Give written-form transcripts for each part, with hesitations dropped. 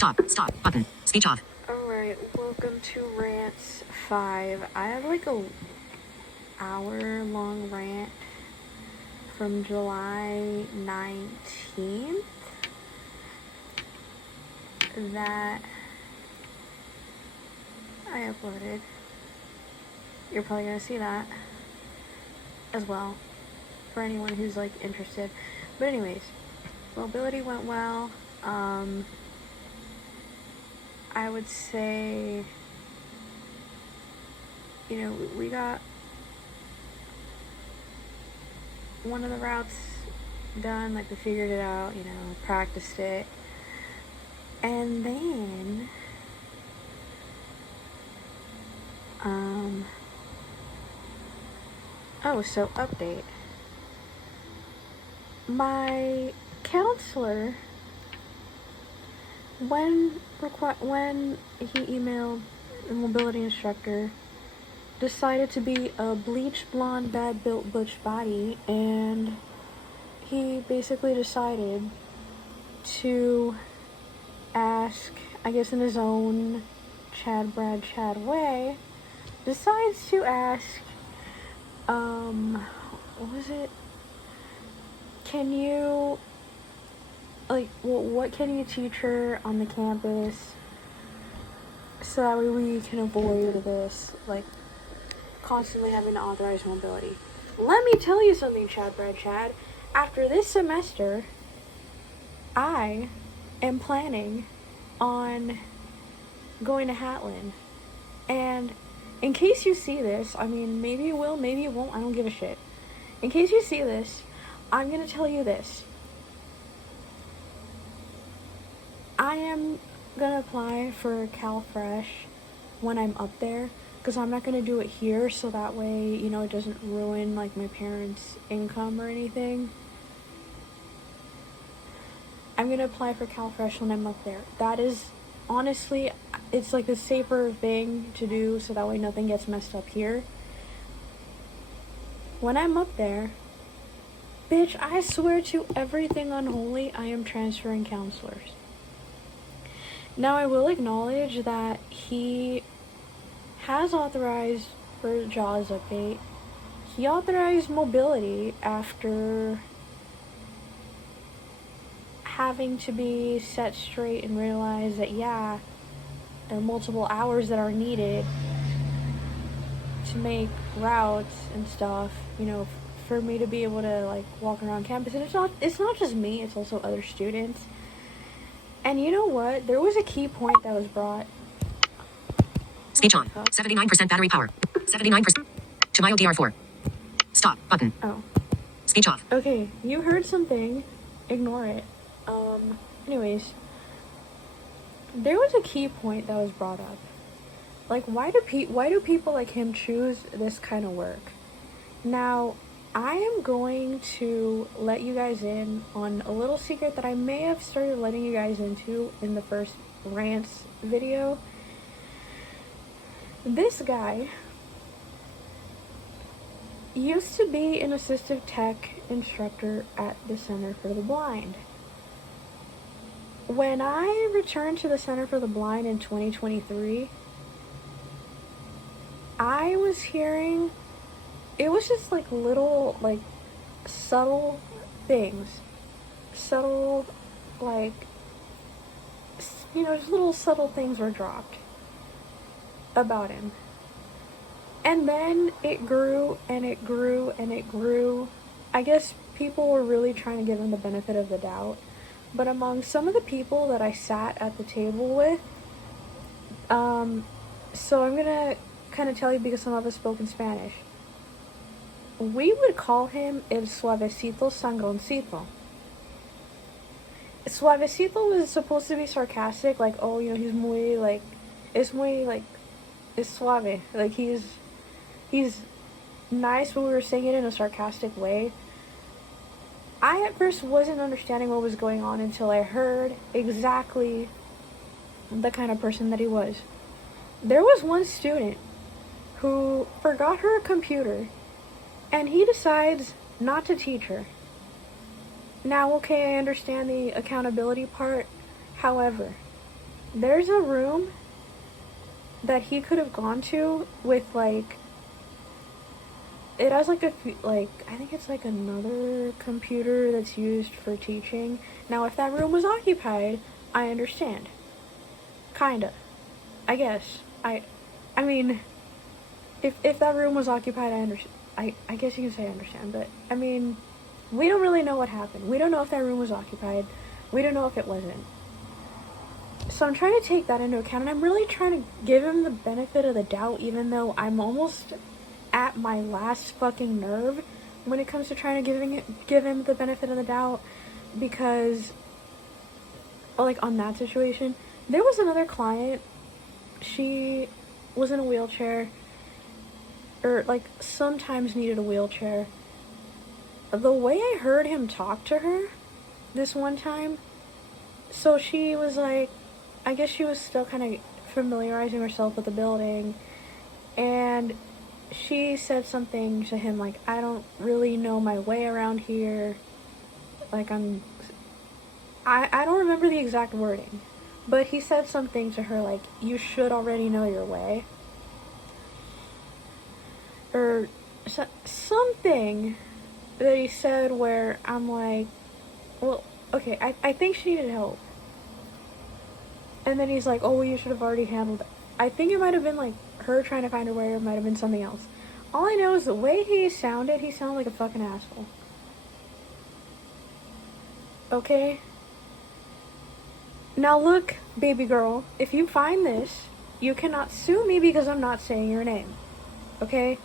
Stop. Button. Speech off. Alright, welcome to Rants 5. I have like a hour-long rant from July 19th that I uploaded. You're probably gonna see that as well for anyone who's like interested. But anyways, mobility went well. I would say, you know, we got one of the routes done, like we figured it out, you know, practiced it. And then, so update. My counselor, when he emailed the mobility instructor, decided to be a bleached blonde, bad built butch body, and he basically decided to ask, I guess in his own Chad way, decides to ask, what was it? Can you, what can you teach her on the campus so that way we can avoid this, constantly having to authorize mobility? Let me tell you something, Chad. After this semester, I am planning on going to Hatlin. And in case you see this, I mean, maybe you will, maybe you won't, I don't give a shit. In case you see this, I'm gonna tell you this. I am gonna apply for CalFresh when I'm up there, because I'm not gonna do it here, so that way, you know, it doesn't ruin, my parents' income or anything. I'm gonna apply for CalFresh when I'm up there. That is, honestly, it's the safer thing to do, so that way nothing gets messed up here. When I'm up there, bitch, I swear to everything unholy, I am transferring counselors. Now, I will acknowledge that he has authorized for JAWS update. He authorized mobility after having to be set straight and realize that, yeah, there are multiple hours that are needed to make routes and stuff, you know, for me to be able to walk around campus. And it's not just me, it's also other students. And you know what? There was a key point that was brought. Speech on. 79% battery power. 79%. To my ODR4. Stop. Button. Oh. Speech off. Okay, you heard something. Ignore it. Anyways. There was a key point that was brought up. Why do people like him choose this kind of work? Now, I am going to let you guys in on a little secret that I may have started letting you guys into in the first Rants video. This guy used to be an assistive tech instructor at the Center for the Blind. When I returned to the Center for the Blind in 2023, I was hearing, it was just little, subtle things. Subtle, just little subtle things were dropped about him. And then it grew and it grew and it grew. I guess people were really trying to give him the benefit of the doubt. But among some of the people that I sat at the table with, so I'm gonna kind of tell you because some of us spoke in Spanish. We would call him El Suavecito Sangroncito. Suavecito was supposed to be sarcastic, he's muy, it's suave. He's nice, but we were saying it in a sarcastic way. I at first wasn't understanding what was going on until I heard exactly the kind of person that he was. There was one student who forgot her computer, and he decides not to teach her. Now, okay, I understand the accountability part. However, there's a room that he could have gone to with, like, it has, like, I think it's, like, another computer that's used for teaching. Now, if that room was occupied, I understand. Kinda. I guess. I mean, if that room was occupied, I understand. I guess you can say I understand, but, I mean, we don't really know what happened. We don't know if that room was occupied. We don't know if it wasn't. So I'm trying to take that into account, and I'm really trying to give him the benefit of the doubt, even though I'm almost at my last fucking nerve when it comes to trying to give him the benefit of the doubt, because, like, on that situation, there was another client. She was in a wheelchair, or, like, sometimes needed a wheelchair. The way I heard him talk to her this one time, so she was like, I guess she was still kind of familiarizing herself with the building, and she said something to him like, I don't really know my way around here, like, I don't remember the exact wording, but he said something to her like, you should already know your way, or something that he said where I'm like, well, okay, I think she needed help. And then he's like, oh, well, you should have already handled it. I think it might have been, like, her trying to find her way, or it might have been something else. All I know is the way he sounded like a fucking asshole. Okay? Now look, baby girl, if you find this, you cannot sue me because I'm not saying your name. Okay?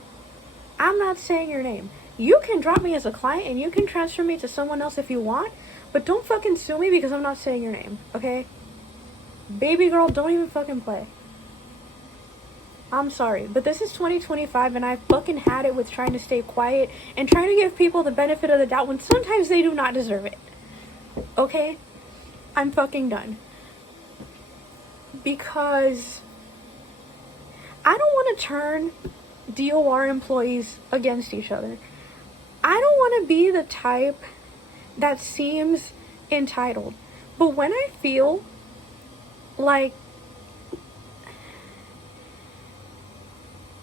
I'm not saying your name. You can drop me as a client and you can transfer me to someone else if you want, but don't fucking sue me because I'm not saying your name. Okay? Baby girl, don't even fucking play. I'm sorry, but this is 2025 and I fucking had it with trying to stay quiet and trying to give people the benefit of the doubt when sometimes they do not deserve it. Okay? I'm fucking done. Because I don't want to turn DOR employees against each other. I don't want to be the type that seems entitled. But when I feel like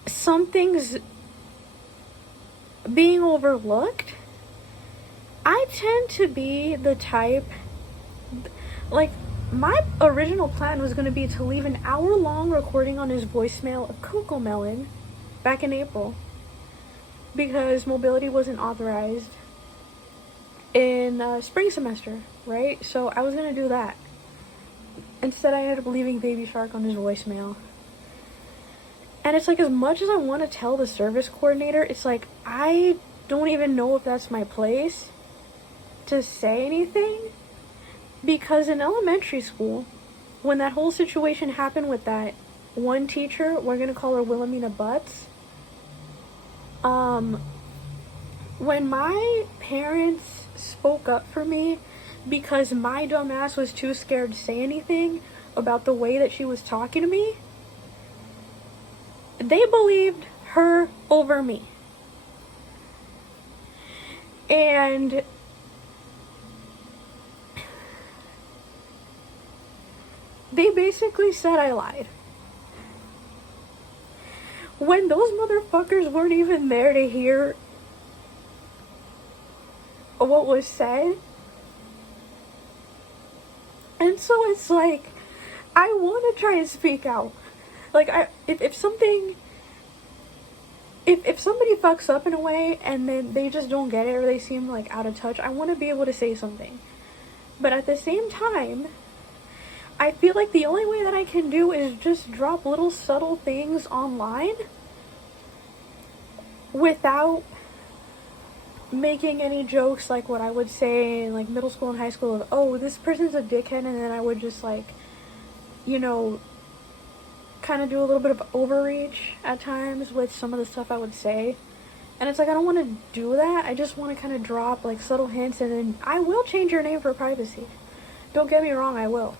something's being overlooked, I tend to be the type, like, my original plan was going to be to leave an hour-long recording on his voicemail of Coco Melon back in April, because mobility wasn't authorized in spring semester, right? So I was going to do that. Instead, I ended up leaving Baby Shark on his voicemail. And it's like, as much as I want to tell the service coordinator, it's like, I don't even know if that's my place to say anything. Because in elementary school, when that whole situation happened with that one teacher, we're going to call her Wilhelmina Butts, when my parents spoke up for me because my dumb ass was too scared to say anything about the way that she was talking to me, they believed her over me. And they basically said I lied. When those motherfuckers weren't even there to hear what was said. And so it's like, I want to try and speak out. Like, if somebody fucks up in a way and then they just don't get it, or they seem like out of touch, I want to be able to say something. But at the same time, I feel like the only way that I can do is just drop little subtle things online without making any jokes like what I would say in, like, middle school and high school of, oh, this person's a dickhead, and then I would just, like, you know, kind of do a little bit of overreach at times with some of the stuff I would say. And it's like, I don't want to do that. I just want to kind of drop, like, subtle hints, and then I will change your name for privacy. Don't get me wrong, I will.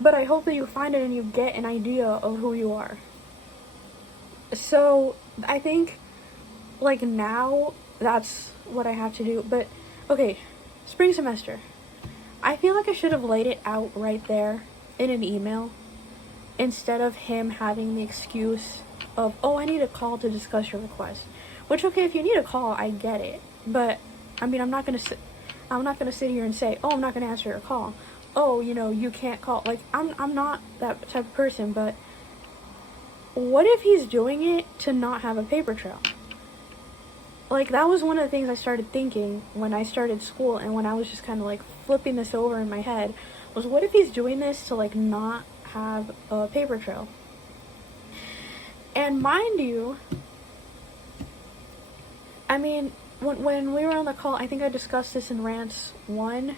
But I hope that you find it and you get an idea of who you are. So, I think, like, now, that's what I have to do. But, okay, spring semester. I feel like I should have laid it out right there. in an email instead of him having the excuse of, oh, I need a call to discuss your request. Which, okay, if you need a call, I get it. But, I mean, I'm not gonna sit here and say, oh, I'm not gonna answer your call. Oh, you know, you can't call. Like, I'm not that type of person, but what if he's doing it to not have a paper trail? Like, that was one of the things I started thinking when I started school, and when I was just kind of, like, flipping this over in my head, was what if he's doing this to, like, not have a paper trail? And mind you, I mean, when we were on the call, I think I discussed this in Rants 1,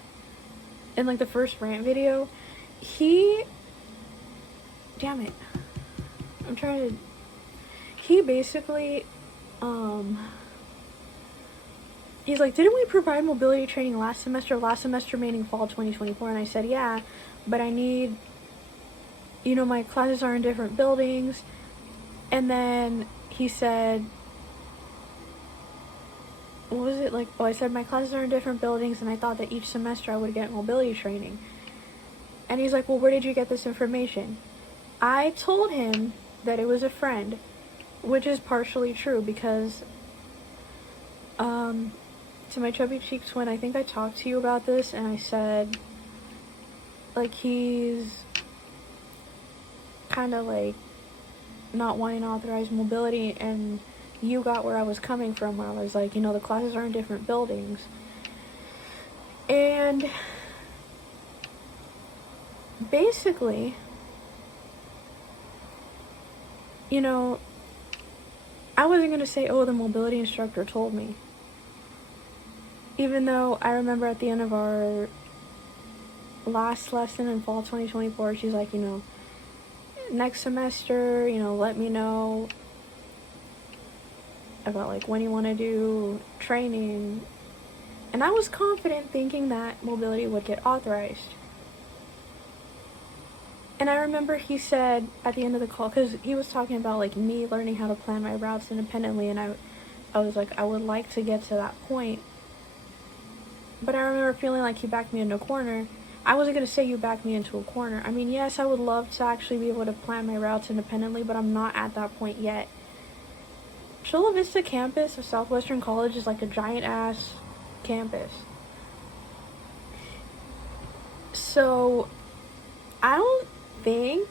in, like, the first rant video, damn it, he basically, he's like, didn't we provide mobility training last semester meaning fall 2024, and I said, yeah, but I need, you know, my classes are in different buildings, and then he said, what was it, like, oh, I said my classes are in different buildings, and I thought that each semester I would get mobility training. And he's like, well, where did you get this information? I told him that it was a friend, which is partially true, because, to my chubby cheek twin, I think I talked to you about this, and I said, like, he's kind of, like, not wanting to authorize mobility, and you got where I was coming from, where I was like, you know, the classes are in different buildings. And basically, you know, I wasn't going to say, oh, the mobility instructor told me. Even though I remember at the end of our last lesson in fall 2024, she's like, you know, next semester, you know, let me know about, like, when you want to do training. And I was confident thinking that mobility would get authorized. And I remember he said at the end of the call, because he was talking about, like, me learning how to plan my routes independently, and I was like, I would like to get to that point. But I remember feeling like he backed me into a corner. I wasn't going to say you backed me into a corner. I mean, yes, I would love to actually be able to plan my routes independently, but I'm not at that point yet. Chula Vista campus of Southwestern College is like a giant ass campus. So, I don't think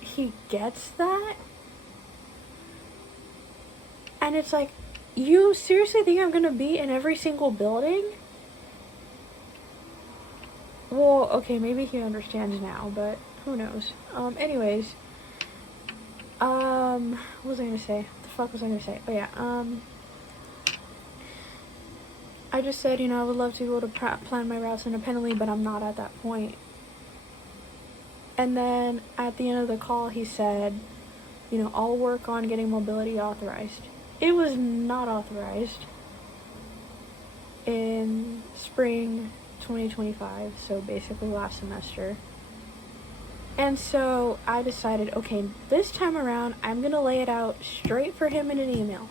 he gets that. And it's like, you seriously think I'm gonna be in every single building? Well, okay, maybe he understands now, but who knows. Anyways. What was I gonna say? What the fuck was I gonna say? Oh, yeah, I just said, you know, I would love to be able to plan my routes independently, but I'm not at that point. And then at the end of the call, he said, you know, I'll work on getting mobility authorized. It was not authorized in spring 2025, so basically last semester. And so I decided, okay, this time around, I'm going to lay it out straight for him in an email.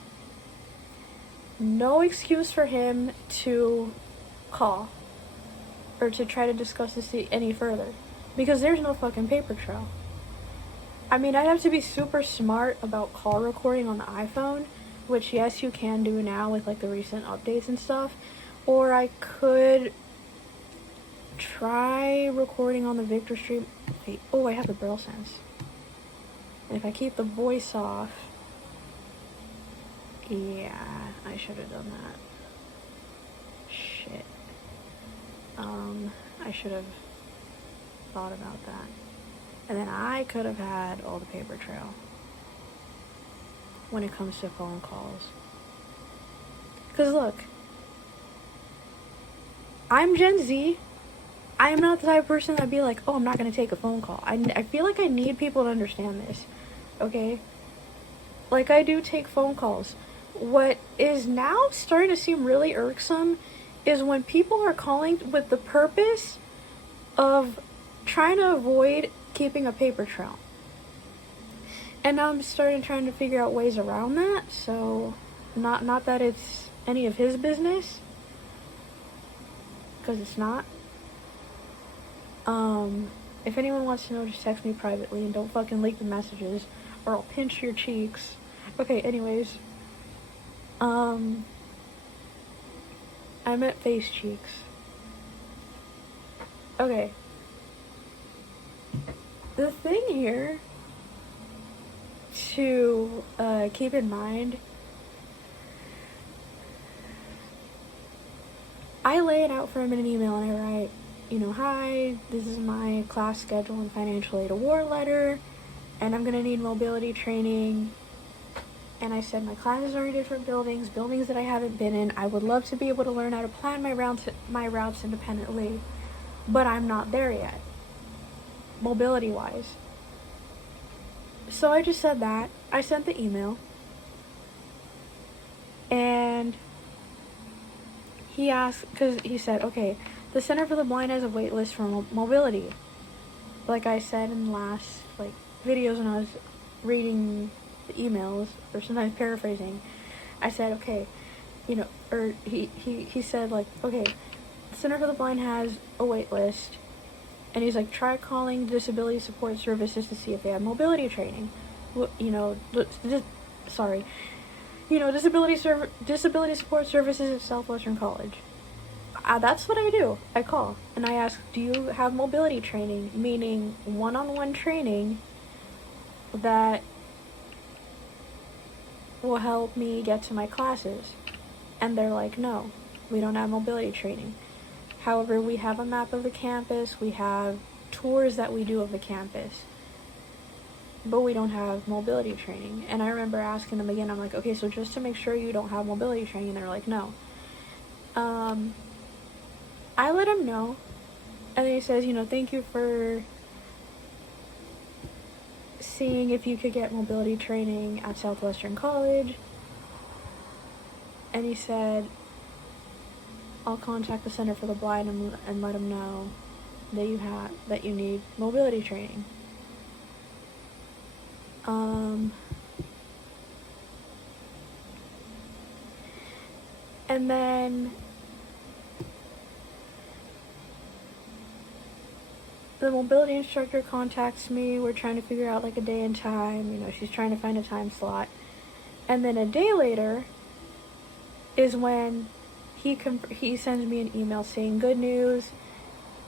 No excuse for him to call or to try to discuss this any further, because there's no fucking paper trail. I mean, I'd have to be super smart about call recording on the iPhone, which, yes, you can do now with, like, the recent updates and stuff, or I could try recording on the Victor Stream. Wait, oh, I have the Braille Sense. And if I keep the voice off, yeah, I should have done that. Shit. I should have thought about that. And then I could have had all the paper trail when it comes to phone calls. Because look, I'm Gen Z. I am not the type of person that'd be like, oh, I'm not going to take a phone call. I feel like I need people to understand this, okay? Like, I do take phone calls. What is now starting to seem really irksome is when people are calling with the purpose of trying to avoid keeping a paper trail. And now I'm trying to figure out ways around that, so not that it's any of his business, because it's not. If anyone wants to know, just text me privately and don't fucking leak the messages or I'll pinch your cheeks. Okay, anyways. I meant face cheeks. Okay. The thing here to keep in mind, I lay it out for him in an email and I write, hi, this is my class schedule and financial aid award letter, and I'm gonna need mobility training. And I said my classes are in different buildings that I haven't been in. I would love to be able to learn how to plan my routes independently, but I'm not there yet, mobility-wise. So I just said that. I sent the email. And he asked, because he said, okay, the Center for the Blind has a wait list for mobility. Like I said in the last, videos when I was reading the emails, or sometimes paraphrasing, I said, okay, or he said, okay, the Center for the Blind has a wait list. And he's like, try calling disability support services to see if they have mobility training. Disability support services at Southwestern College. That's what I do. I call and I ask, do you have mobility training? Meaning one-on-one training that will help me get to my classes. And they're like, no, we don't have mobility training. However, we have a map of the campus, we have tours that we do of the campus, but we don't have mobility training. And I remember asking them again, I'm like, okay, so just to make sure you don't have mobility training, and they're like, no. I let him know, and then he says, thank you for seeing if you could get mobility training at Southwestern College. And he said, I'll contact the Center for the Blind and let them know that you need mobility training. And then the mobility instructor contacts me. We're trying to figure out a day and time. She's trying to find a time slot. And then a day later is when he sends me an email saying, good news,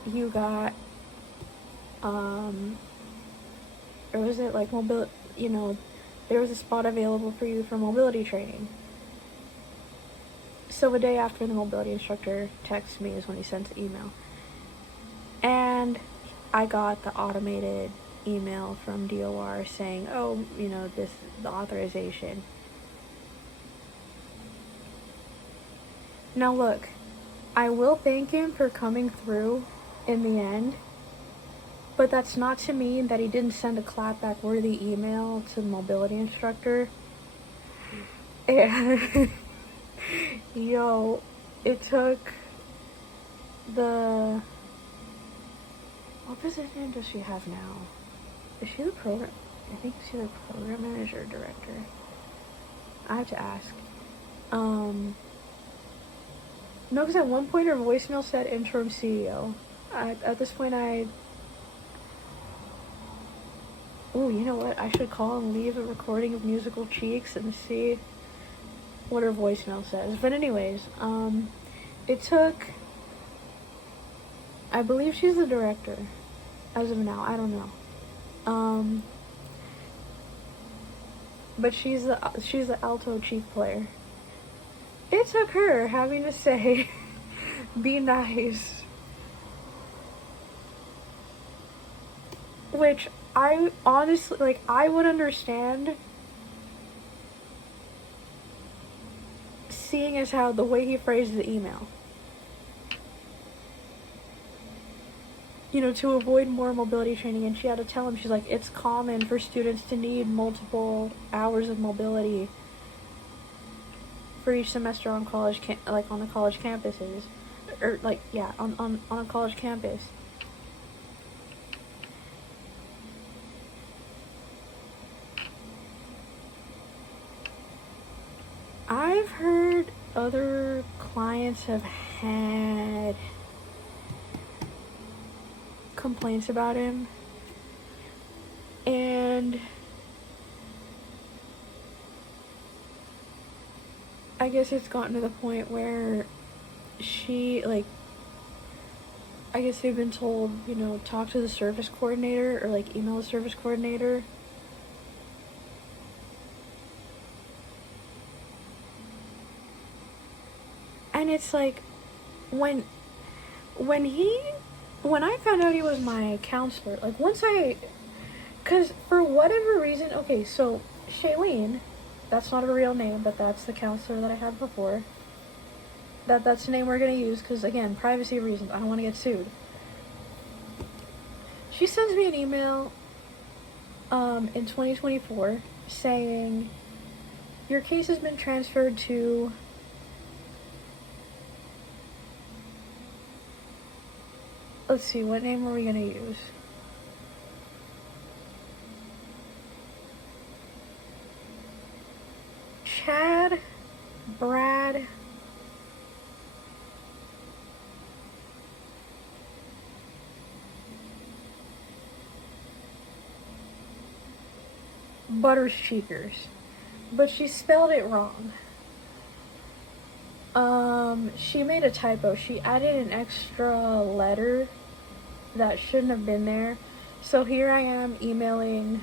you got, or was it mobility, there was a spot available for you for mobility training. So a day after the mobility instructor texts me is when he sends the email. And I got the automated email from DOR saying, oh, the authorization. Now look, I will thank him for coming through in the end, but that's not to mean that he didn't send a clapback worthy email to the mobility instructor. And it took what position does she have now? Is she the program? I think she's the program manager or director. I have to ask. No, because at one point her voicemail said interim CEO. At this point you know what? I should call and leave a recording of Musical Cheeks and see what her voicemail says. But anyways, it took, I believe she's the director as of now. I don't know. But she's the alto chief player. It took her having to say, be nice. Which I honestly, I would understand, seeing as how the way he phrased the email. To avoid more mobility training, and she had to tell him, she's like, it's common for students to need multiple hours of mobility for each semester on college, on the college campuses, or on a college campus. I've heard other clients have had complaints about him. And I guess it's gotten to the point where she, like, I guess they've been told, you know, talk to the service coordinator or, like, email the service coordinator. And it's like, when I found out he was my counselor, like, because for whatever reason, okay, so Shailene, that's not a real name, but that's the counselor that I had before. That's the name we're gonna use, because, again, privacy reasons, I don't want to get sued. She sends me an email in 2024 saying, your case has been transferred to let's see, what name are we gonna use? Chad, Brad, Butters Cheekers, but she spelled it wrong. She made a typo. She added an extra letter that shouldn't have been there. So here I am emailing,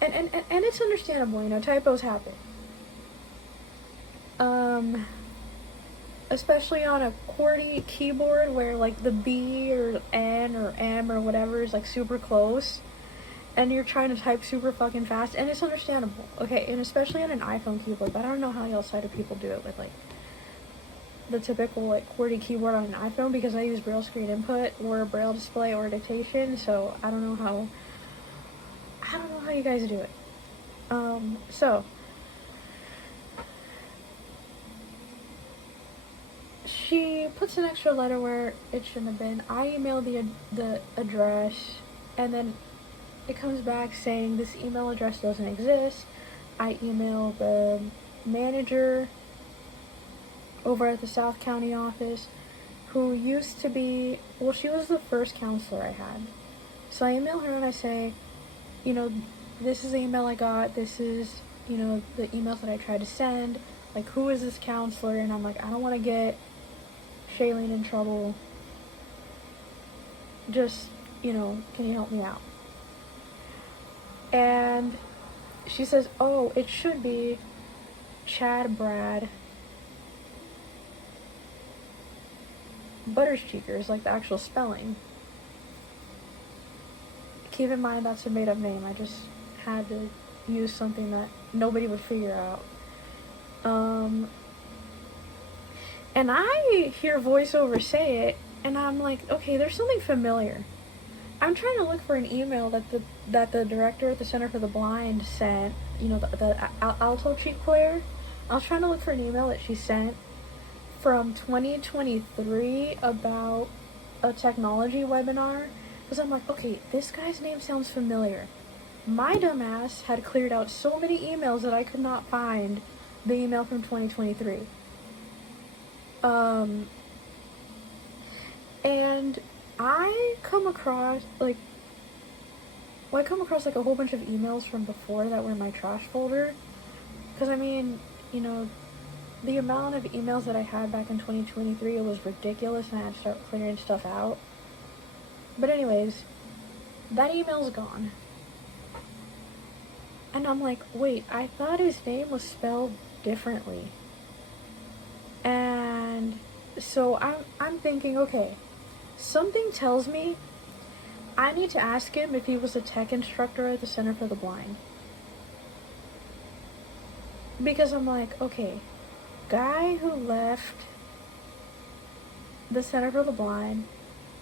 and it's understandable, you know, typos happen. Especially on a QWERTY keyboard where, like, the B or N or M or whatever is, like, super close, and you're trying to type super fucking fast, and it's understandable. Okay, and especially on an iPhone keyboard, but I don't know how y'all sighted people do it with, like, the typical, like, QWERTY keyboard on an iPhone, because I use Braille screen input or Braille display or dictation, so I don't know how you guys do it. So she puts an extra letter where it shouldn't have been. I email the address, and then it comes back saying this email address doesn't exist. I email the manager over at the South County office, who used to be, well, she was the first counselor I had. So I email her and I say, you know, this is the email I got, this is, you know, the emails that I tried to send, like, who is this counselor? And I'm like, I don't want to get Shailene in trouble. Just, you know, can you help me out? And she says, oh, it should be Chad, Brad, Butters Cheekers, like the actual spelling. Keep in mind that's a made up name. I just had to use something that nobody would figure out. And I hear voiceover say it, and I'm like, okay, there's something familiar. I'm trying to look for an email that the director at the Center for the Blind sent, you know, the alto cheek player. I was trying to look for an email that she sent from 2023 about a technology webinar, because I'm like, okay, this guy's name sounds familiar. My dumbass had cleared out so many emails that I could not find the email from 2023. And I come across like a whole bunch of emails from before that were in my trash folder, because I mean, you know, the amount of emails that I had back in 2023, it was ridiculous, and I had to start clearing stuff out. But anyways, that email's gone. And I'm like, wait, I thought his name was spelled differently. And so I'm thinking, okay, something tells me I need to ask him if he was a tech instructor at the Center for the Blind. Because I'm like, okay, guy who left the Center for the Blind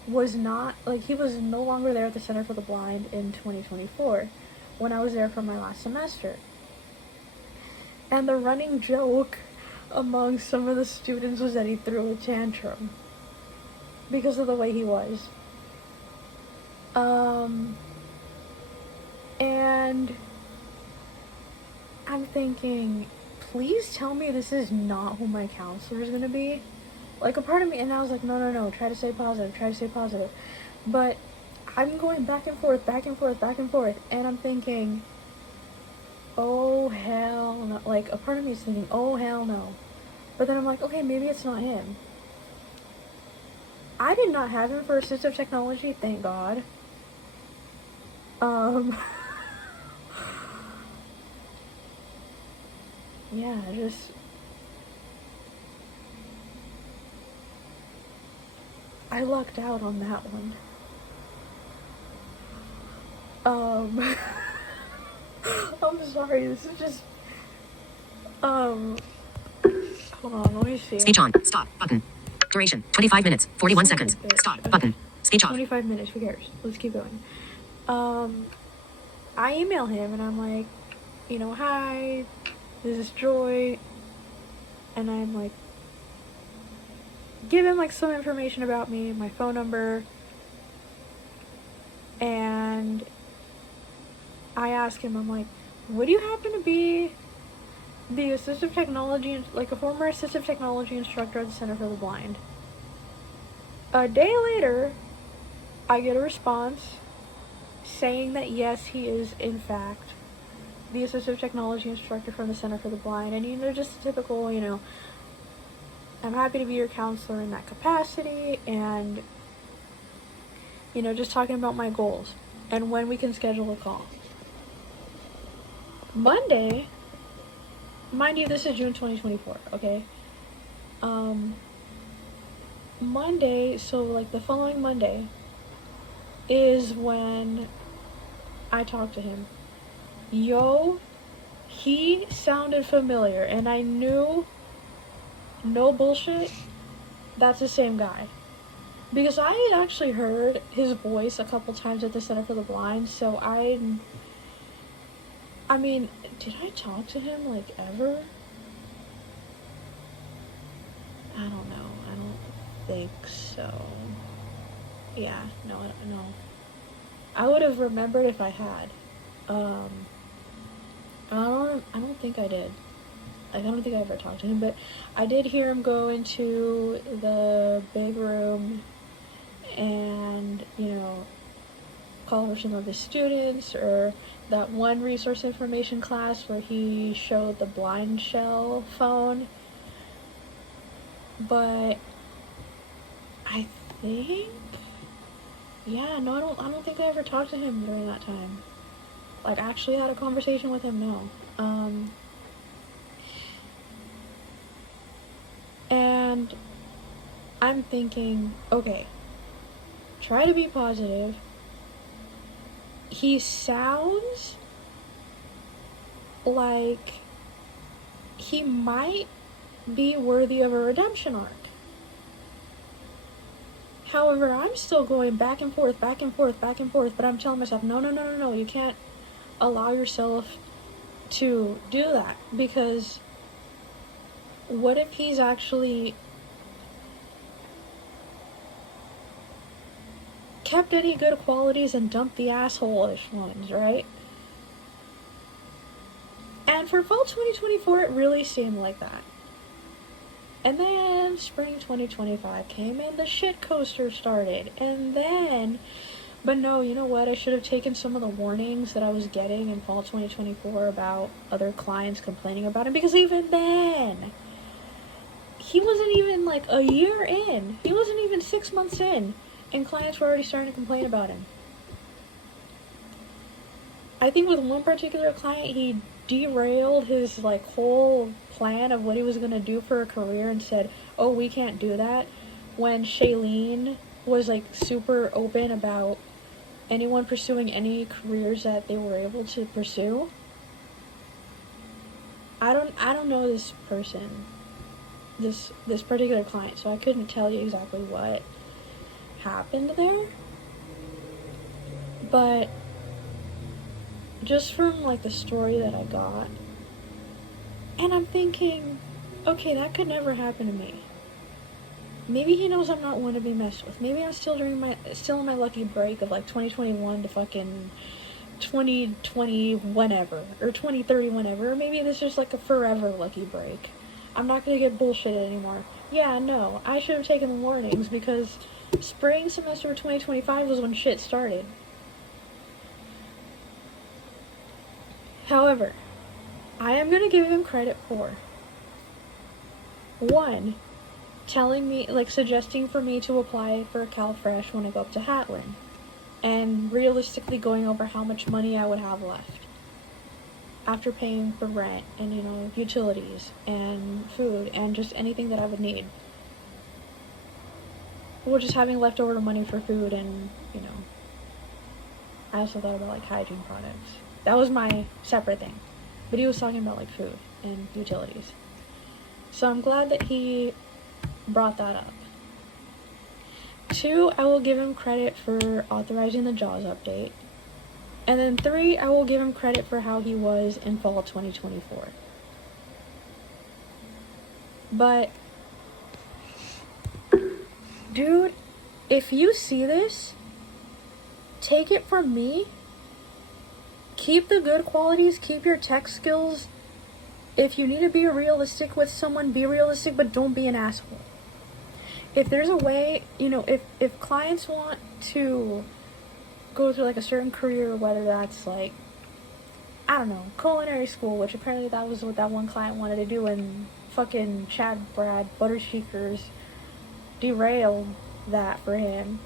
was not, like, he was no longer there at the Center for the Blind in 2024 when I was there for my last semester. And the running joke among some of the students was that he threw a tantrum because of the way he was. And I'm thinking, please tell me this is not who my counselor is going to be. Like, a part of me, and I was like, no, try to stay positive. But I'm going back and forth, back and forth, back and forth, and I'm thinking, oh hell no. Like, a part of me is thinking, oh hell no. But then I'm like, okay, maybe it's not him. I did not have him for assistive technology, thank God. Yeah, just... I lucked out on that one. I'm sorry, this is just... Hold on, let me see. Speech on. Stop. Button. Duration. 25 minutes. 41 seconds. Stop. Button. Speech off. 25 minutes, who cares? Let's keep going. I email him and I'm like, hi, this is Joy. And I'm like, give him like some information about me, my phone number. And I ask him, I'm like, would you happen to be the assistive technology, like a former assistive technology instructor at the Center for the Blind? A day later, I get a response saying that yes, he is in fact the assistive technology instructor from the Center for the Blind. And just a typical, I'm happy to be your counselor in that capacity, and just talking about my goals and when we can schedule a call. Monday, mind you, this is June 2024, okay? Monday, so like the following Monday is when I talked to him. He sounded familiar, and I knew, no bullshit, that's the same guy. Because I had actually heard his voice a couple times at the Center for the Blind, so I mean, did I talk to him, like, ever? I don't know. I don't think so. Yeah, no. I would have remembered if I had. I don't think I did. Like, I don't think I ever talked to him, but I did hear him go into the big room and, call for some of his students, or that one resource information class where he showed the blind shell phone. But I think, I don't think I ever talked to him during that time. Like, actually had a conversation with him, no. And I'm thinking, okay, try to be positive. He sounds like he might be worthy of a redemption arc. However, I'm still going back and forth, but I'm telling myself, no, you can't allow yourself to do that, because what if he's actually kept any good qualities and dumped the asshole-ish ones, right? And for fall 2024, it really seemed like that. And then spring 2025 came and the shit coaster started. And then, but no, you know what? I should have taken some of the warnings that I was getting in fall 2024 about other clients complaining about him, because even then, he wasn't even like a year in. He wasn't even 6 months in, and clients were already starting to complain about him. I think with one particular client, he derailed his like whole plan of what he was going to do for a career and said, oh, we can't do that, when Shailene was like super open about anyone pursuing any careers that they were able to pursue. I don't know this person, this particular client, so I couldn't tell you exactly what happened there. But just from like the story that I got, and I'm thinking, okay, that could never happen to me. Maybe he knows I'm not one to be messed with. Maybe I'm still in my lucky break of like 2021 to fucking 2020 whenever, or 2030 whenever, or maybe this is like a forever lucky break. I'm not gonna get bullshitted anymore. Yeah, no, I should have taken the warnings, because Spring semester of 2025 was when shit started. However, I am going to give him credit for 1, telling me, like, suggesting for me to apply for CalFresh when I go up to Hatland, and realistically going over how much money I would have left after paying for rent and, you know, utilities and food and just anything that I would need. Well, just having leftover money for food and, you know, I also thought about, like, hygiene products. That was my separate thing. But he was talking about, like, food and utilities. So I'm glad that he brought that up. 2, I will give him credit for authorizing the JAWS update. And then 3, I will give him credit for how he was in fall 2024. But, dude, if you see this, take it from me. Keep the good qualities, keep your tech skills. If you need to be realistic with someone, be realistic, but don't be an asshole. If there's a way, you know, if clients want to go through, like, a certain career, whether that's, like, I don't know, culinary school, which apparently that was what that one client wanted to do, and fucking Chad, Brad, Buttercheekers derailed that for him,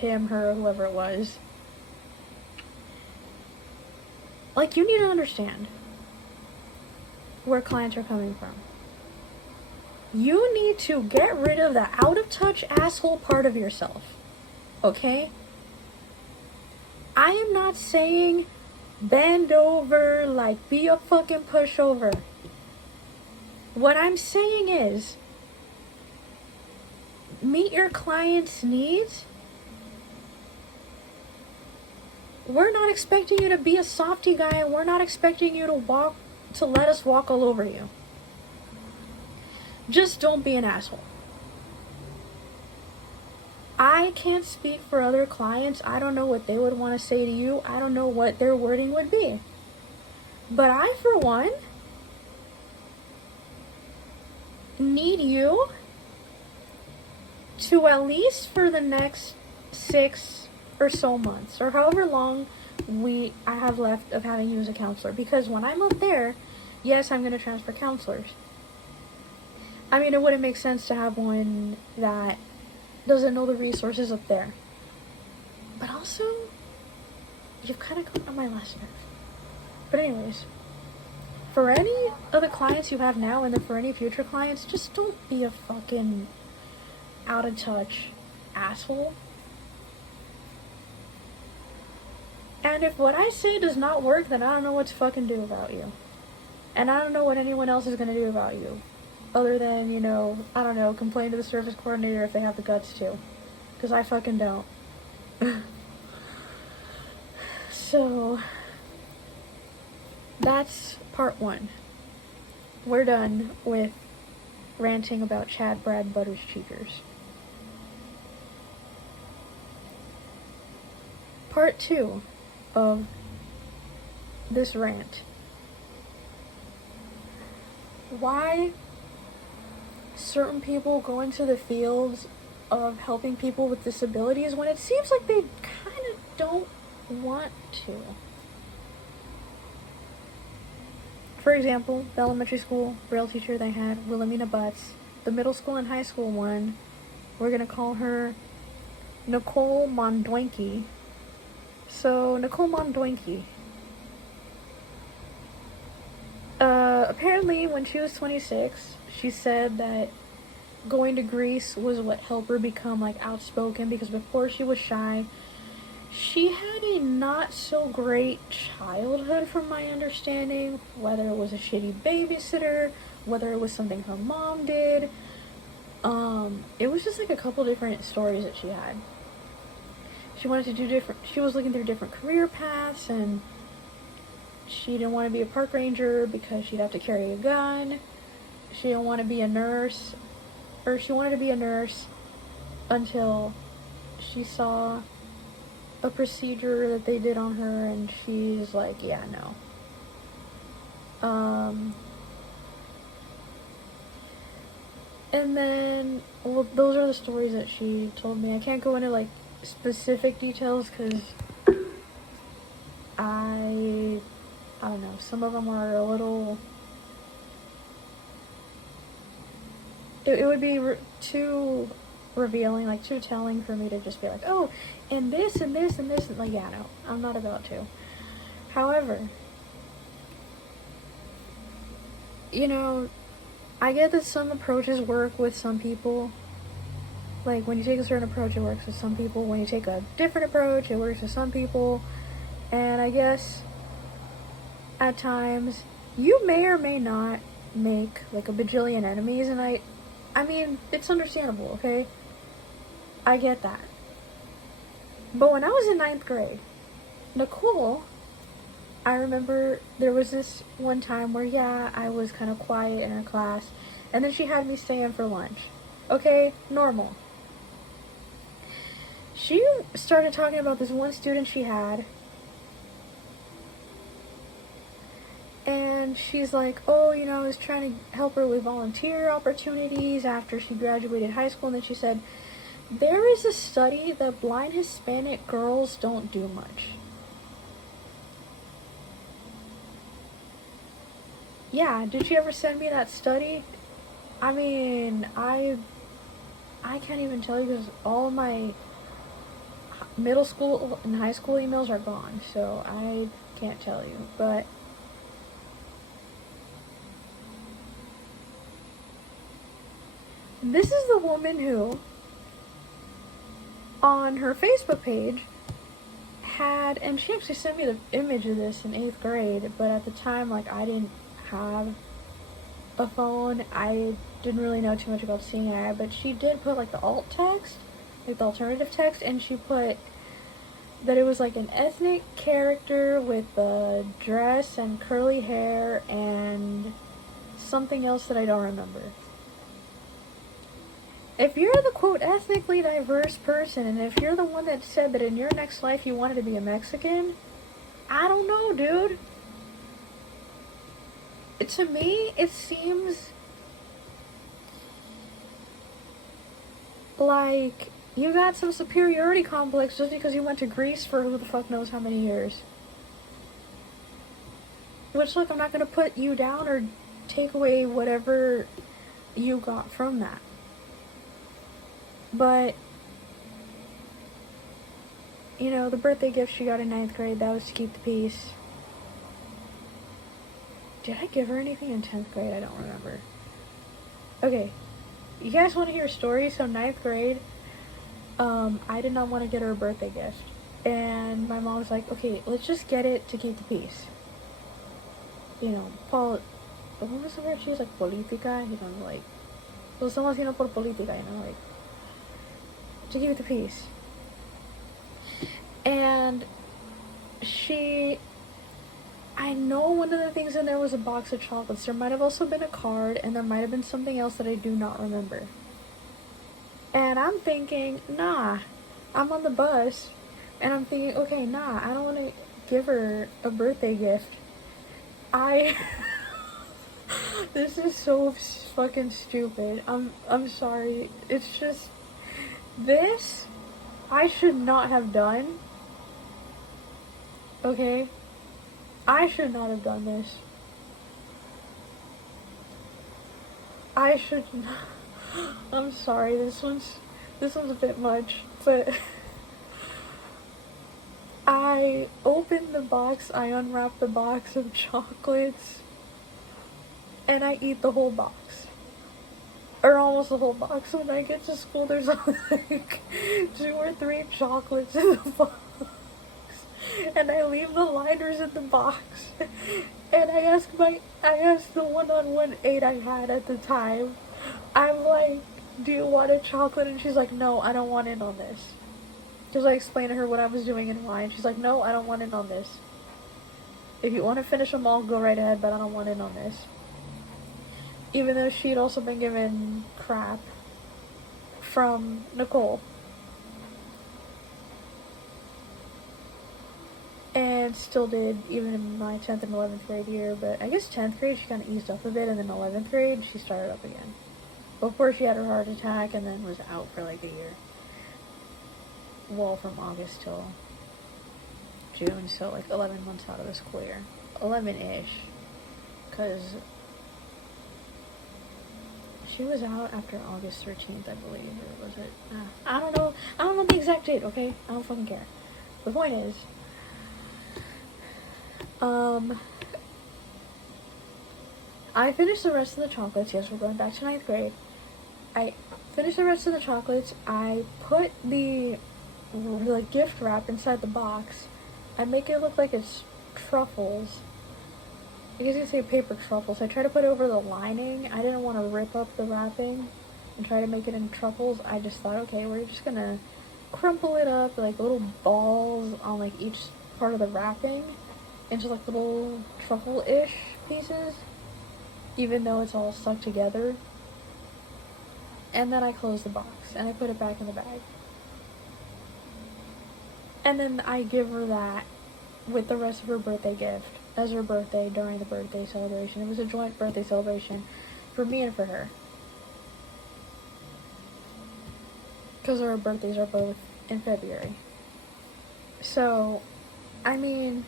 her, whoever it was. Like, you need to understand where clients are coming from. You need to get rid of the out-of-touch asshole part of yourself. Okay? I am not saying bend over, like, be a fucking pushover. What I'm saying is, meet your client's needs. We're not expecting you to be a softy guy. We're not expecting you to let us walk all over you. Just don't be an asshole. I can't speak for other clients. I don't know what they would want to say to you. I don't know what their wording would be. But I, for one, need you to, at least for the next 6 or so months, or however long I have left of having you as a counselor, because when I'm up there, yes, I'm going to transfer counselors. I mean, it wouldn't make sense to have one that doesn't know the resources up there. But also, you've kind of gone on my last nerve. But anyways, for any of the clients you have now, and then for any future clients, just don't be a fucking out of touch asshole. And if what I say does not work, then I don't know what to fucking do about you. And I don't know what anyone else is going to do about you. Other than, you know, I don't know, complain to the service coordinator if they have the guts to. Because I fucking don't. So, that's part 1. We're done with ranting about Chad, Brad, Butters, Cheekers. Part 2 of this rant. Why certain people go into the fields of helping people with disabilities when it seems like they kind of don't want to. For example, the elementary school Braille teacher they had, Wilhelmina Butts. The middle school and high school one, we're going to call her Nicole Mondoinky. So, Nicole Mondoinky. Apparently, when she was 26, she said that going to Greece was what helped her become, like, outspoken, because before she was shy. She had a not so great childhood, from my understanding, whether it was a shitty babysitter, whether it was something her mom did. It was just like a couple different stories that she had. She wanted to do she was looking through different career paths, and she didn't want to be a park ranger because she'd have to carry a gun. She didn't want to be a nurse, or she wanted to be a nurse until she saw a procedure that they did on her, and she's like, yeah, no. And then, well, those are the stories that she told me. I can't go into like specific details because I don't know. Some of them are a little. It would be too revealing, like too telling for me to just be like, oh, and this and this and this. And like, yeah, no, I'm not about to. However, you know, I get that some approaches work with some people. Like, when you take a certain approach, it works with some people. When you take a different approach, it works with some people. And I guess at times you may or may not make like a bajillion enemies, and I mean, it's understandable, okay? I get that. But when I was in ninth grade, Nicole, I remember there was this one time where, yeah, I was kind of quiet in her class, and then she had me stay in for lunch. Okay, normal. She started talking about this one student she had, and she's like, oh, you know, I was trying to help her with volunteer opportunities after she graduated high school, and then she said, there is a study that blind Hispanic girls don't do much. Yeah, did she ever send me that study? I mean, I can't even tell you because all of my middle school and high school emails are gone, so I can't tell you. But this is the woman who, on her Facebook page, had, and she actually sent me the image of this in 8th grade, but at the time, like, I didn't have a phone. I didn't really know too much about seeing AI, but she did put, like, the alt text, like, the alternative text, and she put that it was, like, an ethnic character with a dress and curly hair and something else that I don't remember. If you're the, quote, ethnically diverse person, and if you're the one that said that in your next life you wanted to be a Mexican, I don't know, dude. To me, it seems like you got some superiority complex just because you went to Greece for who the fuck knows how many years. Which, look, I'm not going to put you down or take away whatever you got from that. But, you know, the birthday gift she got in 9th grade, that was to keep the peace. Did I give her anything in 10th grade? I don't remember. Okay, you guys want to hear a story? So 9th grade, I did not want to get her a birthday gift. And my mom was like, okay, let's just get it to keep the peace. You know, what was the word? She was like, política, you know, like, lo estamos haciendo por política, you know, like, to keep the peace. And I know one of the things in there was a box of chocolates. There might have also been a card, and there might have been something else that I do not remember. And I'm thinking, nah, I'm on the bus, and I'm thinking, okay, nah, I don't want to give her a birthday gift. This is so fucking stupid. I'm sorry. It's just, this, I should not have done. Okay? I should not have done this. I should not. I'm sorry, this one's a bit much, but I opened the box, I unwrapped the box of chocolates, and I eat the whole box. Or almost the whole box. When I get to school, there's like 2 or 3 chocolates in the box. And I leave the liners in the box. And I asked the one-on-one aide I had at the time, I'm like, do you want a chocolate? And she's like, no, I don't want in on this. Because I explained to her what I was doing and why. And she's like, no, I don't want in on this. If you want to finish them all, go right ahead, but I don't want in on this. Even though she'd also been given crap from Nicole. And still did, even in my 10th and 11th grade year. But I guess 10th grade she kind of eased up a bit, and then 11th grade she started up again. before she had her heart attack and then was out for like a year. Well, from August till June, so like 11 months out of the school year. 11-ish. Because she was out after August 13th, I believe, or was it? I don't know. I don't know the exact date, okay? I don't fucking care. The point is, I finished the rest of the chocolates. Yes, we're going back to 9th grade. I finished the rest of the chocolates. I put the gift wrap inside the box. I make it look like it's truffles. I guess you could say paper truffles. I try to put it over the lining. I didn't want to rip up the wrapping and try to make it into truffles. I just thought, okay, we're just gonna crumple it up like little balls on like each part of the wrapping into like little truffle-ish pieces, even though it's all stuck together. And then I closed the box and I put it back in the bag. And then I give her that with the rest of her birthday gift as her birthday during the birthday celebration. It was a joint birthday celebration for me and for her. Because our birthdays are both in February. So, I mean,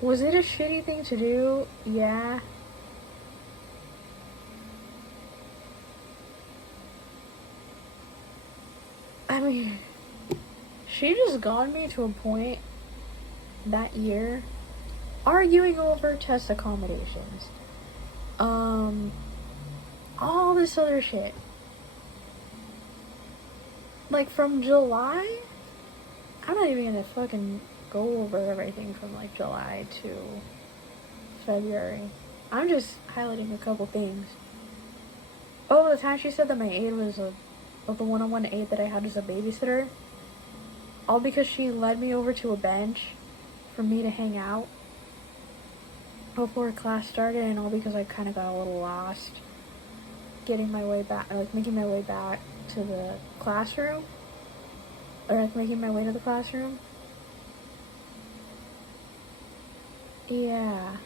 was it a shitty thing to do? Yeah. I mean, she just got me to a point that year arguing over test accommodations. All this other shit. Like from July, I'm not even gonna fucking go over everything from like July to February. I'm just highlighting a couple things. Oh, the time she said that my aide was the one-on-one aide that I had as a babysitter. All because she led me over to a bench for me to hang out before class started, and all because I kind of got a little lost making my way back to the classroom, or like making my way to the classroom. Yeah,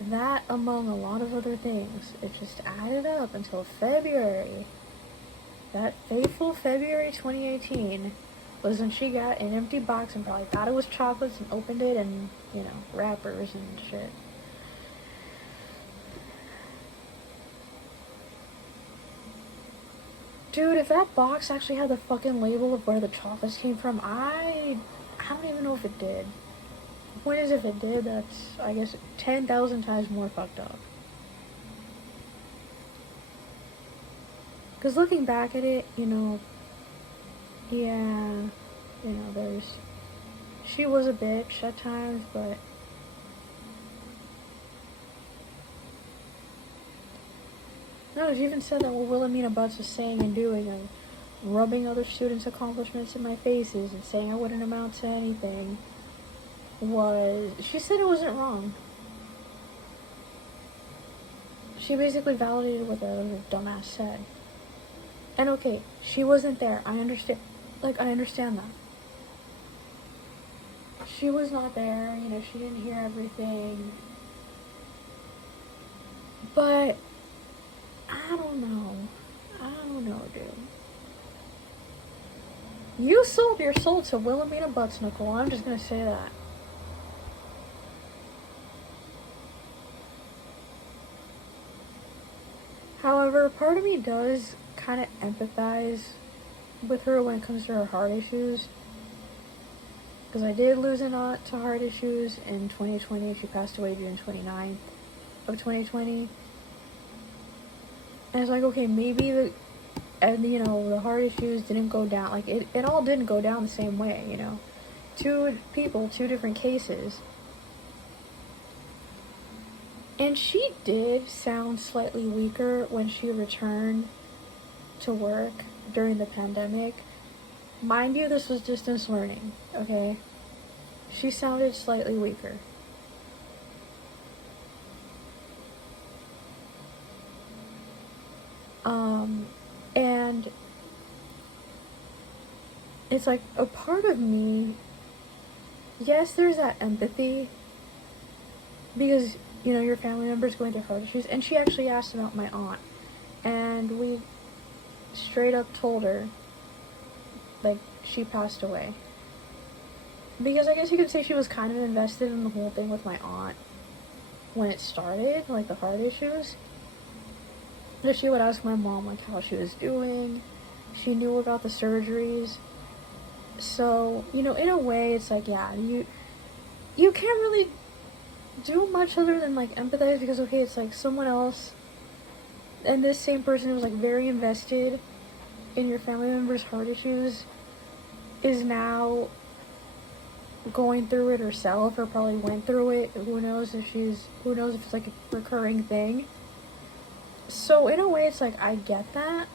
that among a lot of other things, it just added up until February. That fateful February 2018 was when she got an empty box and probably thought it was chocolates and opened it and, wrappers and shit. Dude, if that box actually had the fucking label of where the chocolates came from, I don't even know if it did. The point is, if it did, that's, I guess, 10,000 times more fucked up. Because looking back at it, she was a bitch at times, but no, she even said that what Wilhelmina Butts was saying and doing, and rubbing other students' accomplishments in my faces and saying I wouldn't amount to anything, she said it wasn't wrong. She basically validated what the other dumbass said. And okay, she wasn't there. I understand. I understand that. She was not there. She didn't hear everything. But I don't know, dude. You sold your soul to Wilhelmina Butts, Nicole. I'm just gonna say that. However, part of me does kind of empathize with her when it comes to her heart issues. Because I did lose an aunt to heart issues in 2020. She passed away June 29th of 2020. And it's like, okay, maybe the heart issues didn't go down. It all didn't go down the same way, Two people, two different cases. And she did sound slightly weaker when she returned to work during the pandemic. Mind you, this was distance learning, okay? She sounded slightly weaker. And it's like a part of me, yes, there's that empathy because, your family member's going through heart issues. And she actually asked about my aunt. and we straight up told her, like, she passed away. Because I guess you could say she was kind of invested in the whole thing with my aunt when it started, like the heart issues. So she would ask my mom, like, how she was doing. She knew about the surgeries. So, you know, in a way, it's like, yeah, you can't really do much other than, like, empathize, because, okay, it's like someone else, and this same person who was, like, very invested in your family member's heart issues is now going through it herself, or probably went through it. Who knows if it's like a recurring thing. So in a way, it's like, I get that,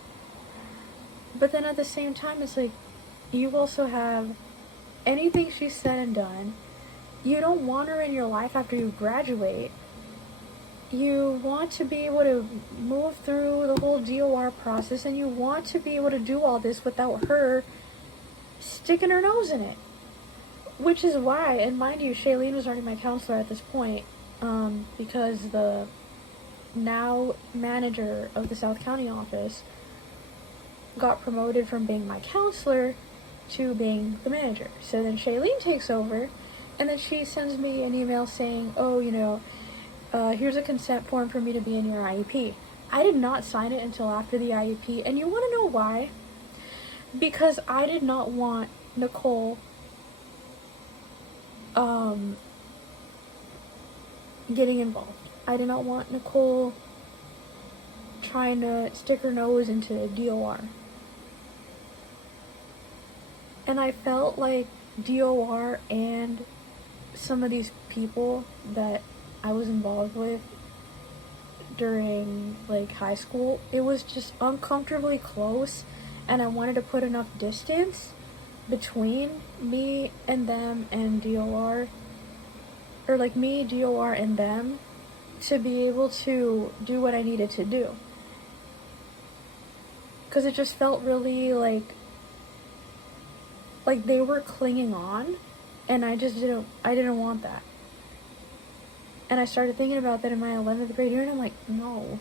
but then at the same time, it's like, you also have anything she's said and done. You don't want her in your life after you graduate. You want to be able to move through the whole DOR process, and you want to be able to do all this without her sticking her nose in it. Which is why, and mind you, Shailene was already my counselor at this point, because the now manager of the South County office got promoted from being my counselor to being the manager. So then Shailene takes over, and then she sends me an email saying, oh, you know, here's a consent form for me to be in your IEP. I did not sign it until after the IEP, and you want to know why? Because I did not want Nicole getting involved. I did not want Nicole trying to stick her nose into DOR. And I felt like DOR and some of these people that I was involved with during, like, high school, it was just uncomfortably close, and I wanted to put enough distance between me and them and DOR, or like me, DOR, and them, to be able to do what I needed to do. Because it just felt really like they were clinging on, and I didn't want that. And I started thinking about that in my 11th grade year, and I'm like, no.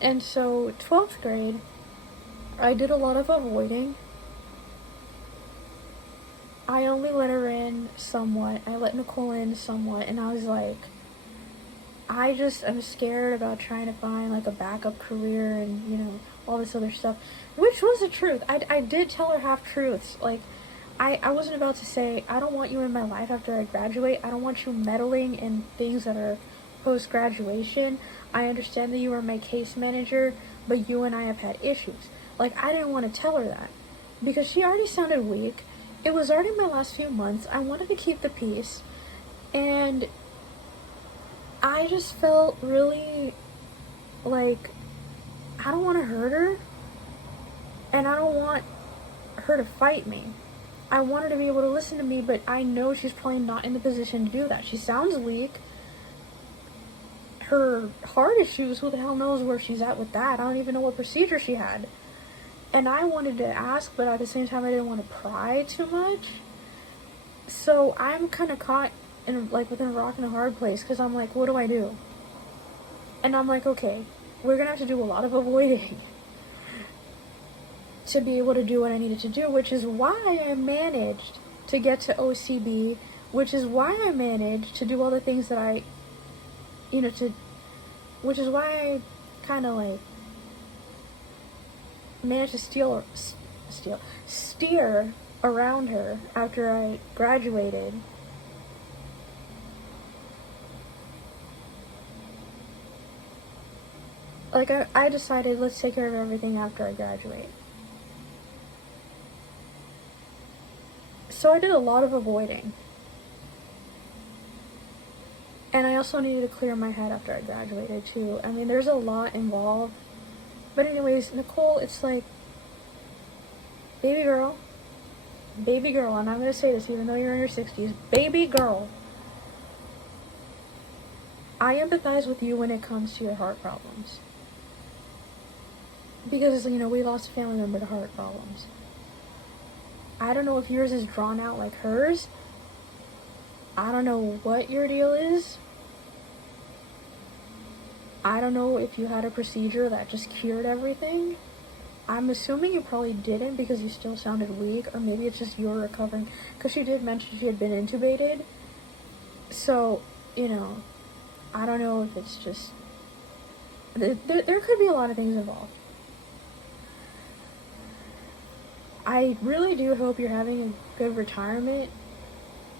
And so 12th grade, I did a lot of avoiding. I only let her in somewhat. I let Nicole in somewhat, and I was like, I'm scared about trying to find, like, a backup career and, you know, all this other stuff. Which was the truth. I did tell her half-truths. Like, I wasn't about to say, I don't want you in my life after I graduate. I don't want you meddling in things that are post-graduation. I understand that you are my case manager, but you and I have had issues. Like, I didn't want to tell her that, because she already sounded weak. It was already my last few months. I wanted to keep the peace, and I just felt really like I don't want to hurt her, and I don't want her to fight me. I want her to be able to listen to me, but I know she's probably not in the position to do that. She sounds weak. Her heart issues, who the hell knows where she's at with that? I don't even know what procedure she had. And I wanted to ask, but at the same time, I didn't want to pry too much. So I'm kind of caught in, like, within a rock and a hard place, because I'm like, what do I do? And I'm like, okay, we're going to have to do a lot of avoiding to be able to do what I needed to do, which is why I managed to get to OCB, which is why I managed to do all the things that I, you know, which is why I kind of, like, managed to steer around her after I graduated. Like, I decided, let's take care of everything after I graduate. So I did a lot of avoiding. And I also needed to clear my head after I graduated, too. I mean, there's a lot involved. But anyways, Nicole, it's like, baby girl, and I'm going to say this even though you're in your 60s, baby girl, I empathize with you when it comes to your heart problems. Because, you know, we lost a family member to heart problems. I don't know if yours is drawn out like hers. I don't know what your deal is. I don't know if you had a procedure that just cured everything. I'm assuming you probably didn't because you still sounded weak, or maybe it's just you're recovering. Because she did mention she had been intubated. So, you know, I don't know if it's just... There could be a lot of things involved. I really do hope you're having a good retirement,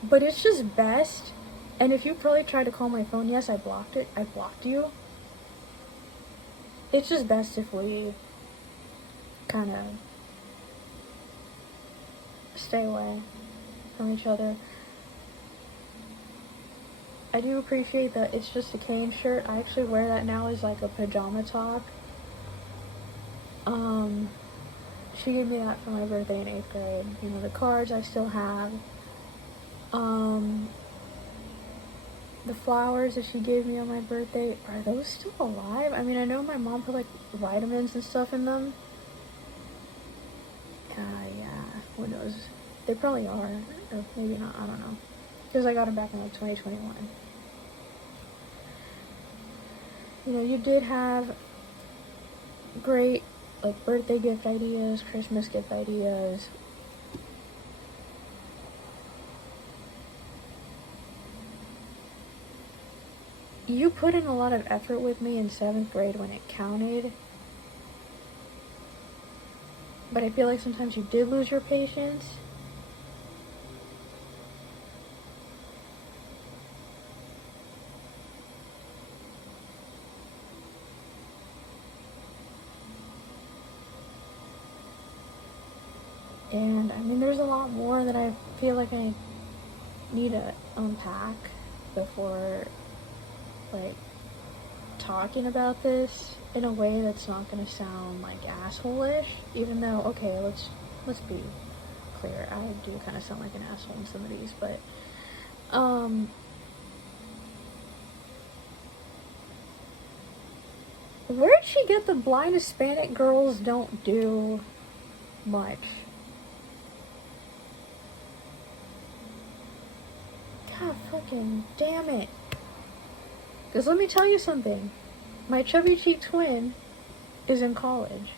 but it's just best. And if you probably tried to call my phone, yes, I blocked it. I blocked you. It's just best if we kind of stay away from each other. I do appreciate that it's just a cane shirt. I actually wear that now as like a pajama top. She gave me that for my birthday in 8th grade. You know, the cards I still have. The flowers that she gave me on my birthday, are those still alive? I mean, I know my mom put like vitamins and stuff in them. Yeah, who knows? They probably are, or maybe not, I don't know. Because I got them back in like 2021. You know, you did have great like birthday gift ideas, Christmas gift ideas. You put in a lot of effort with me in 7th grade when it counted. But I feel like sometimes you did lose your patience. And I mean, there's a lot more that I feel like I need to unpack before, like, talking about this in a way that's not gonna sound like asshole-ish. Even though, okay, let's be clear, I do kind of sound like an asshole in some of these, but where'd she get the blind Hispanic girls don't do much? God fucking damn it. Because let me tell you something. My chubby cheek twin is in college.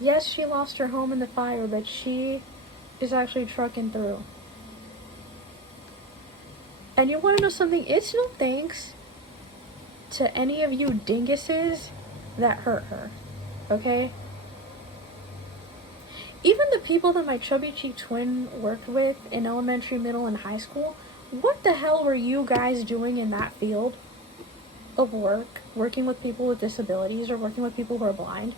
Yes, she lost her home in the fire, but she is actually trucking through. And you want to know something? It's no thanks to any of you dinguses that hurt her. Okay? Even the people that my chubby cheek twin worked with in elementary, middle, and high school, what the hell were you guys doing in that field of work? Working with people with disabilities or working with people who are blind?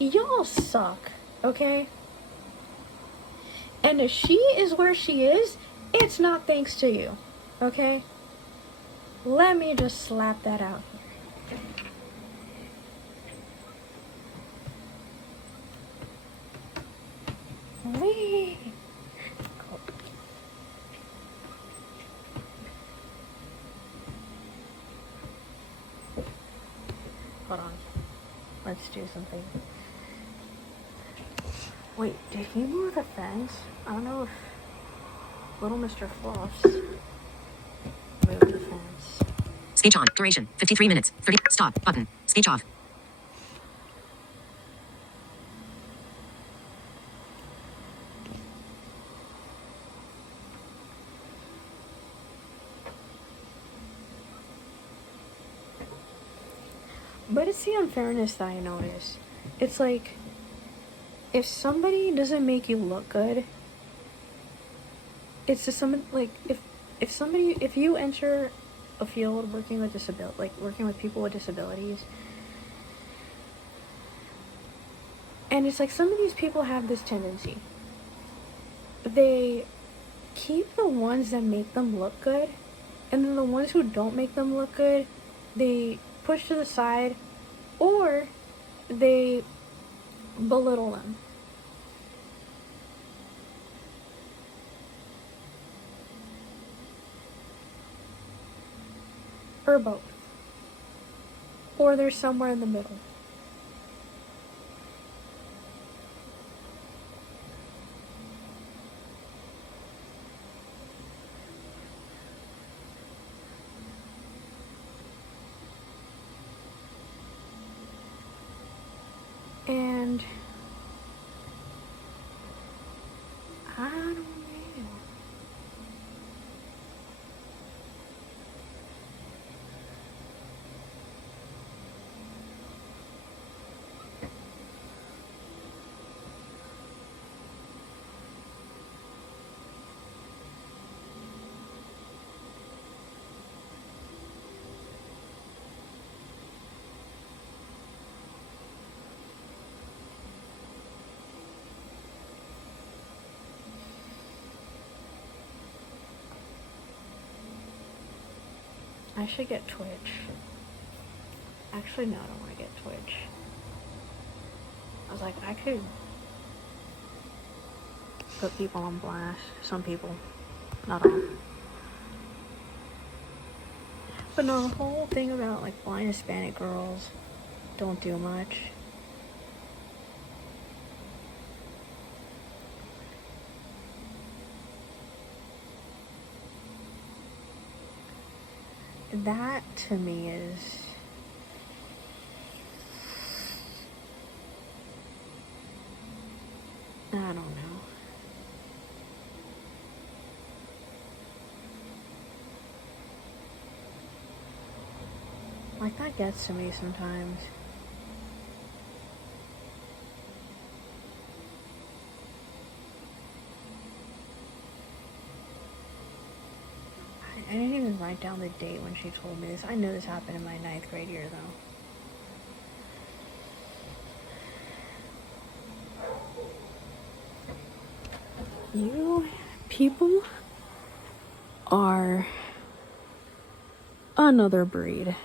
Y'all suck, okay? And if she is where she is, it's not thanks to you, okay? Let me just slap that out here. Wee. Cool. Hold on. Let's do something. Wait, did he move the fence? I don't know if little Mr. Floss moved the fence. Speech on. Duration 53 minutes. 30. Stop. Button. Speech off. But it's the unfairness that I notice. It's like, if somebody doesn't make you look good, it's just someone, like, if you enter a field working with working with people with disabilities, and it's like some of these people have this tendency. They keep the ones that make them look good, and then the ones who don't make them look good, they push to the side, or they belittle them. Or both. Or they're somewhere in the middle. And I don't know. I should get Twitch. Actually, no, I don't want to get Twitch. I was like, I could put people on blast. Some people. Not all. But no, the whole thing about like blind Hispanic girls don't do much. That to me is I don't know. Like that gets to me sometimes. I didn't even write down the date when she told me this. I know this happened in my 9th grade year though. You people are another breed.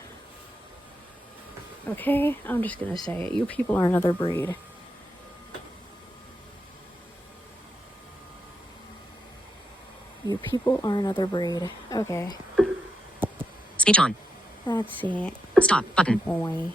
Okay? I'm just gonna say it. You people are another breed. You people are another breed. Okay. Speech on. That's it. Stop button. Boy.